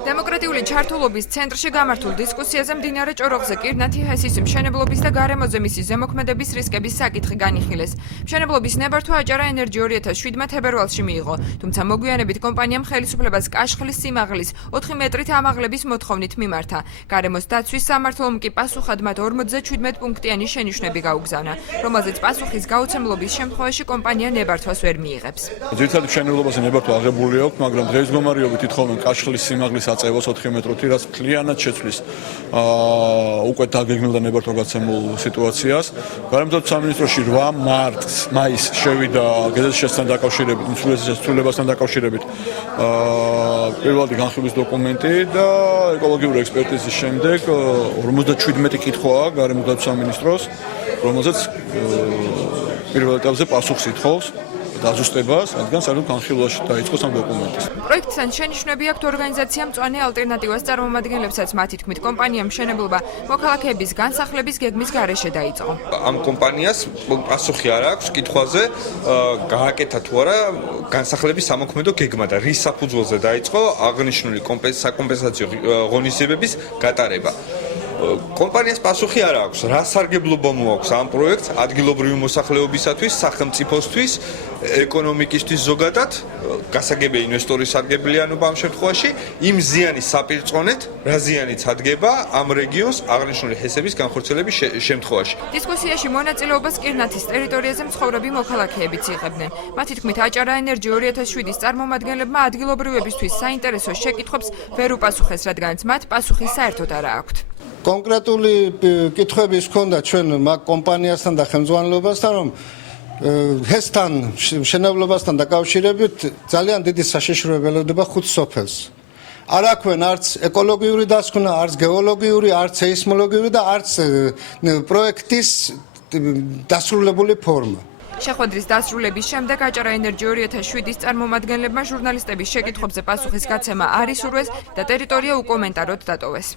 დემოკრატიული ჩართულობის ცენტრში გამართულ დისკუსიაზე მდინარე ჭოროხზე კირნათი ჰესის მშენებლობის და გარემოზე მისი ზემოქმედების რისკების საკითხი განიხილეს. მშენებლობის ნებართვა აჭარა ენერჯი 2007 თებერვალში მიიღო, თუმცა მოგვიანებით კომპანიამ ხელისუფლებას კაშხლის სიმაღლის 4 მეტრით ამაღლების მოთხოვნით მიმართა. გარემოს დაცვის სამმართველომ კი პასუხად მათ 57 პუნქტიანი შენიშვნები გაუგზავნა, რომელზეც პასუხის გაუცემლობის შემთხვევაში კომპანია ნებართვას ვერ მიიღებს. ძირითადად მშენებლობაზე ნებართვა აღებული აქვს, მაგრამ დღეს მდგომარეობით ითხოვენ კაშხლის სიმაღლის აწევას 4 მეტრით, რაც მთლიანად შეცვლის უკვე დაგეგმილ და ნებართვა გაცემულ სიტუაციას. გარემოს სამინისტროში 8 მაისს შევიდა გეზეთშესთან დაკავშირებით, მსვლელებასთან დაკავშირებით პირველადი განხილვის დოკუმენტი და ეკოლოგიური ექსპერტიზის შემდეგ 57 კითხვაა გარემოს სამინისტროს, რომელზეც პირველ ეტაპზე პასუხს ითხოვს დაზუსტებას, რადგან საერთოდ განხილვაში დაიწყოს ამ დოკუმენტის. პროექტთან შენიშვნები აქვთ ორგანიზაცია მწვანე ალტერნატივას წარმომადგენლებსაც, მათი თქმით, კომპანიამ მშენებლობა მოქალაქეების განსახლების გეგმის გარეშე დაიწყო. ამ კომპანიას პასუხი არ აქვს კითხვაზე, გააკეთა თუ არა განსახლების სამოქმედო გეგმა და რის საფუძველზე დაიწყო აღნიშნული საკომპენსაციო ღონისძიებების გატარება. კომპანიას პასუხი არ აქვს, რა სარგებლობა მოაქვს ამ პროექტს ადგილობრივი მოსახლეობისათვის, სახელმწიფოსთვის, ეკონომიკისთვის ზოგადად, გასაგებია ინვესტორის სარგებლიანობა ამ შემთხვევაში, იმ ზიანის საპირწონეთ, რა ზიანიც ადგება ამ რეგიონს აღნიშნული ჰესების განხორციელების შემთხვევაში. დისკუსიაში მონაწილეობას კირნათის ტერიტორიაზე მცხოვრები მოქალაქეებიც იღებდნენ. მათი თქმით, აჭარა ენერჯი 2007-ის წარმომადგენლებმა ადგილობრივებისთვის საინტერესო შეკითხვებს ვერ უპასუხეს, რადგანაც მათ პასუხი საერთოდ არ აქვთ. კონკრეტული კითხვები ჰქონდა ჩვენ მაგ კომპანიასთან და ხელმძღვანელობასთან, რომ ჰესთან მშენებლობასთან დაკავშირებით ძალიან დიდი საშიშროება ელოდება 5 სოფელს. არ აქვენ არც ეკოლოგიური დასკვნა, არც გეოლოგიური, არც სეისმოლოგიური და არც პროექტის დასრულებული ფორმა. შეხვედრის დასრულების შემდეგ აჭარა ენერჯი 2007-ის წარმომადგენლებმა ჟურნალისტების შეკითხვებზე პასუხის გაცემა არ ისურვეს და ტერიტორია უკომენტაროდ დატოვეს.